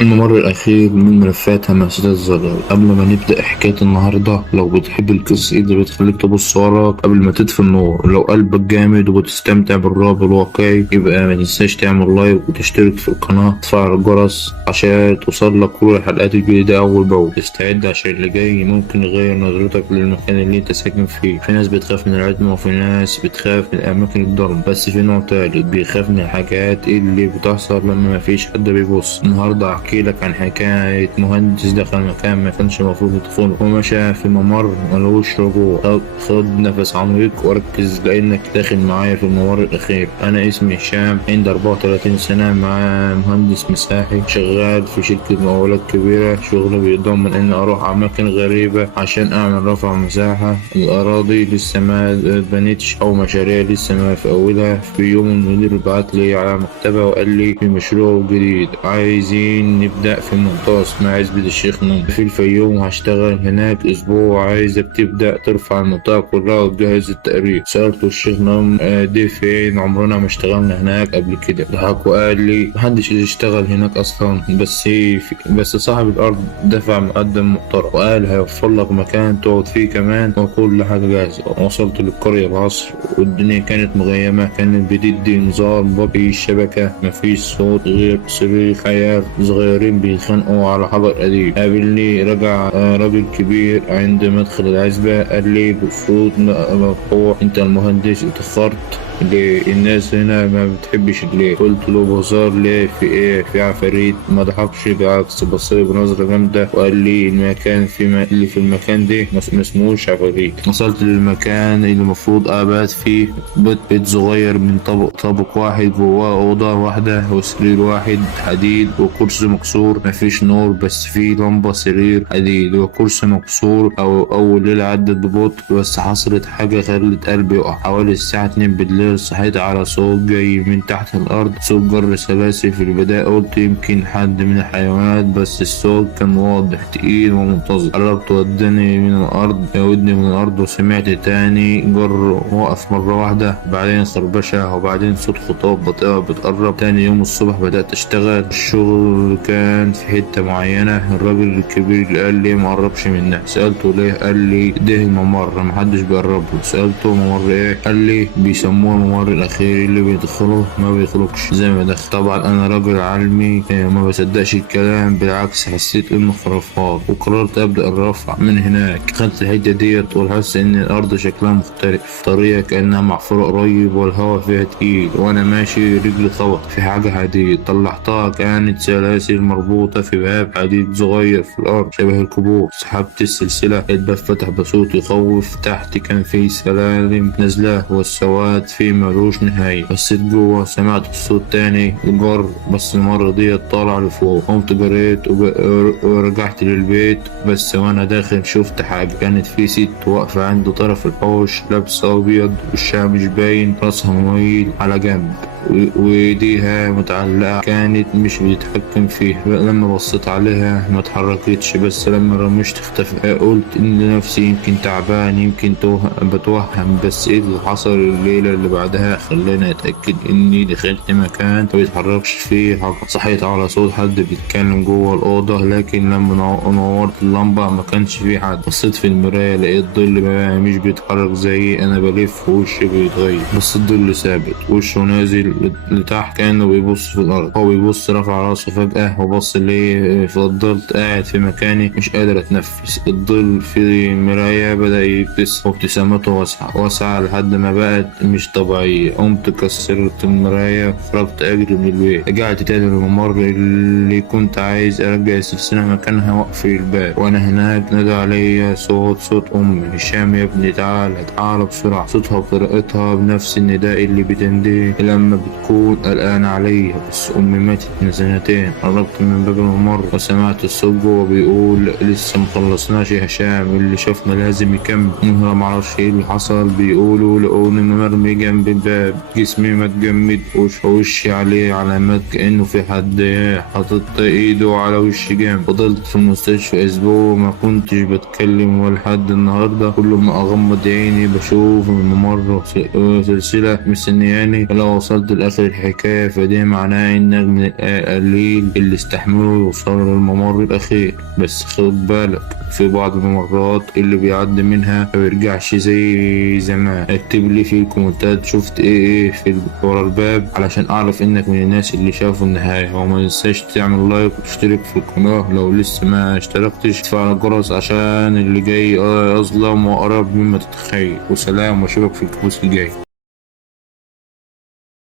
الممر الأخير من ملفات همسات الزرار. قبل ما نبدأ حكاية النهاردة، لو بتحب القصص اللي بتخليك تبص وراك قبل ما تطفي النور، لو قلبك جامد وبتستمتع بالرعب الواقعي، يبقى ما تنساش تعمل لايك وتشترك في القناة وتفعل الجرس عشان توصلك كل الحلقات الجديدة أول بأول. استعد عشان اللي جاي ممكن يغير نظرتك للمكان اللي انت ساكن فيه. في ناس بتخاف من العتمة وفي ناس بتخاف من الأماكن الضلمة، بس في نوع تالت بيخاف من الحاجات اللي بتحصل لما مفيش حد بيبص. النهاردة أحكي لك عن حكاية مهندس دخل مكان ما كانش المفروض يدخله، ومشى في ممر ملوش رجوع. خد نفس عميق وركز لأنك داخل معايا في الممر الأخير. أنا اسمي هشام، عندي 34 سنة، مع مهندس مساحي شغال في شركة مقاولات كبيرة. شغلي بيتضمن إني أروح أماكن غريبة عشان أعمل رفع مساحة. الأراضي لسه ما اتبنتش أو مشاريع لسه ما في أولها. في يوم المدير بعتلي على مكتبه وقال لي في مشروع جديد عايزين نبدأ في منطقة اسمها عزبة الشيخ نور في الفيوم، وهشتغل هناك أسبوع. عايزك تبدأ ترفع المنطقة كلها وتجهز التقريب. سألته الشيخ نور دي فين؟ عمرنا ما اشتغلنا هناك قبل كده. ضحك وقال لي محدش يشتغل هناك أصلا، بس صاحب الأرض دفع مقدم محترم وقال هيوفر لك مكان تقعد فيه كمان وكل حاجة جاهزة. وصلت للقرية العصر والدنيا كانت مغيمة، كانت بتدي نظام بابي الشبكة، مفيش صوت غير صريخ عيال صغيرين بيتخانقوا على حجر قديم. قابلني راجل كبير عند مدخل العزبة، قال لي بصوت مقطوع انت المهندس اتأخرت ليه؟ الناس هنا ما بتحبش ليه؟ قلت له بهزار ليه؟ في ايه؟ في عفاريت؟ ما ضحكش، بالعكس بصلي بنظرة جامدة وقال لي المكان اللي في المكان ده ما اسموش عفاريت. وصلت للمكان اللي المفروض ابات فيه. بيت صغير من طابق واحد، جواه أوضة واحدة وسرير واحد حديد وكرسي مكسور. مفيش نور بس في لمبة. سرير حديد وكرسي مكسور. أول ليلة عدت ببطء، بس حصلت حاجة خلت قلبي يقع. حوالي الساعة 2 بالليل صحيت على صوت جاي من تحت الأرض، صوت جر سلاسل. في البداية قلت يمكن حد من الحيوانات، بس الصوت كان واضح تقيل ومنتظم. قربت ودني من الأرض وسمعت تاني جر وقف مرة واحدة، بعدين خربشة، وبعدين صوت خطوات بطيئة بتقرب. تاني يوم الصبح بدأت أشتغل. الشغل كان في حتة معينة. الراجل الكبير اللي قال لي مقربش منها. سألته ليه؟ قال لي ده الممر محدش بيقرب له. سألته ممر ايه؟ قال لي بيسموه الممر الأخير، اللي بيدخله ما بيخرجش زي ما دخل. طبعا أنا راجل علمي ما بصدقش الكلام، بالعكس حسيت إنه خرافات، وقررت أبدأ الرفع من هناك. دخلت الحتة ديت ولاحظت إن الأرض شكلها مختلف، طريقة كأنها محفورة قريب والهواء فيها تقيل. وأنا ماشي رجلي خبط في حاجة حديد، طلعتها كانت سلاسل مربوطة في باب حديد صغير في الأرض شبه الكبوت. سحبت السلسلة، الباب فتح بصوت يخوف. تحت كان في سلالم نازلة والسواد فيه ملوش نهاية. بصيت جوه سمعت الصوت تاني جر، بس المرة ديت طالع لفوق. قمت جريت ورجعت للبيت، بس وأنا داخل شفت حاجة. كانت في ست واقفة عند طرف الحوش لابسة أبيض، وشها مش باين، راسها مميل على جنب وايديها متعلقة، كانت مش بيتحكم فيها. لما بصيت عليها ما اتحركتش، بس لما رمشت اختفت. قلت ان نفسي يمكن تعبان، يمكن بتوهم. بس ايه اللي حصل الليلة اللي بعدها خلاني اتأكد اني دخلت مكان ما بيتحركش فيه حاجة. صحيت على صوت حد بيتكلم جوه الأوضة، لكن لما نورت اللمبة ما كانش في حد. بصيت في المراية لقيت ظل مش بيتحرك زيي. انا بلف ووشي بيتغير، بس الظل ثابت، وشه نازل لتحت كأنه بيبص في الأرض. هو بيبص، رفع راسه فجأة وبص لي. فضلت قاعد في مكاني مش قادر أتنفس. الظل في المراية بدأ يبتسم، وابتسامته واسعة لحد ما بقت مش طبيعية. قمت كسرت المراية وخرجت أجري من البيت. رجعت تاني للممر اللي كنت عايز أرجع السلسلة مكانها وأقفل الباب. وأنا هناك نادى عليا صوت أمي: هشام يا ابني تعالى بسرعة. صوتها بطريقتها بنفس النداء اللي بتنديه لما بتكون قلقانة عليا. بس أمي ماتت من سنتين. قربت من باب الممر وسمعت الصوت جوه بيقول لسه مخلصناش يا هشام، اللي شافنا لازم يكمل. أنا معرفش ايه اللي حصل. بيقولوا لقوني مرمي جنب الباب، جسمي متجمد ووشي عليه علامات كأنه في حد حاطط ايده على وشي جامد. فضلت في المستشفى أسبوع ما كنتش بتكلم، ولحد النهاردة كل ما أغمض عيني بشوف الممر سلسلة مستنياني. لو وصلت لحد الآخر الحكاية، فده معناه إنك من القليل اللي استحملوا يوصلوا للممر الأخير. بس خد بالك، في بعض الممرات اللي بيعدي منها مبيرجعش زي زمان. اكتب لي في الكومنتات شفت ايه في ورا الباب علشان اعرف انك من الناس اللي شافوا النهاية. وما تنساش تعمل لايك وتشترك في القناة لو لسه ما اشتركتش، تفعل الجرس عشان اللي جاي اظلم واقرب مما تتخيل. وسلام، واشوفك في الكورس الجاي.